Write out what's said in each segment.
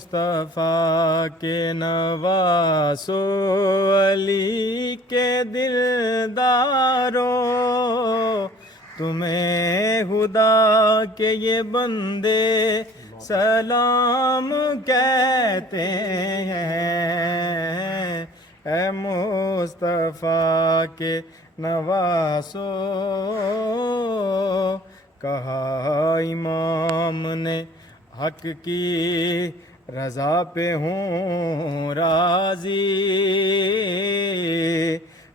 مصطفیٰ کے نواسو علی کے دلدارو تمہیں خدا کے یہ بندے سلام کہتے ہیں اے مصطفیٰ کے نواسو کہا امام نے حق کی رضا پہ ہوں راضی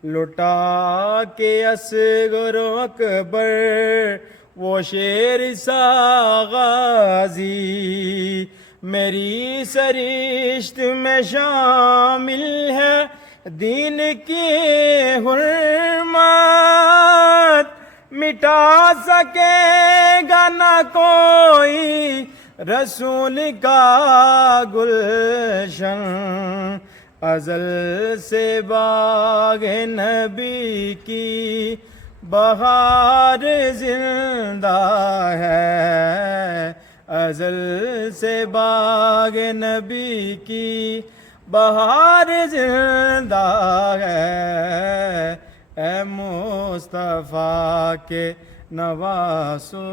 لٹا کے اصغر و اکبر وہ شیر سا غازی میری سرشت میں شامل ہے دین کی حرمت مٹا سکے گا نہ کوئی رسول کا گلشن ازل سے باغ نبی کی بہار زندہ ہے ازل سے باغ نبی کی بہار زندہ ہے اے مصطفیٰ کے نواسو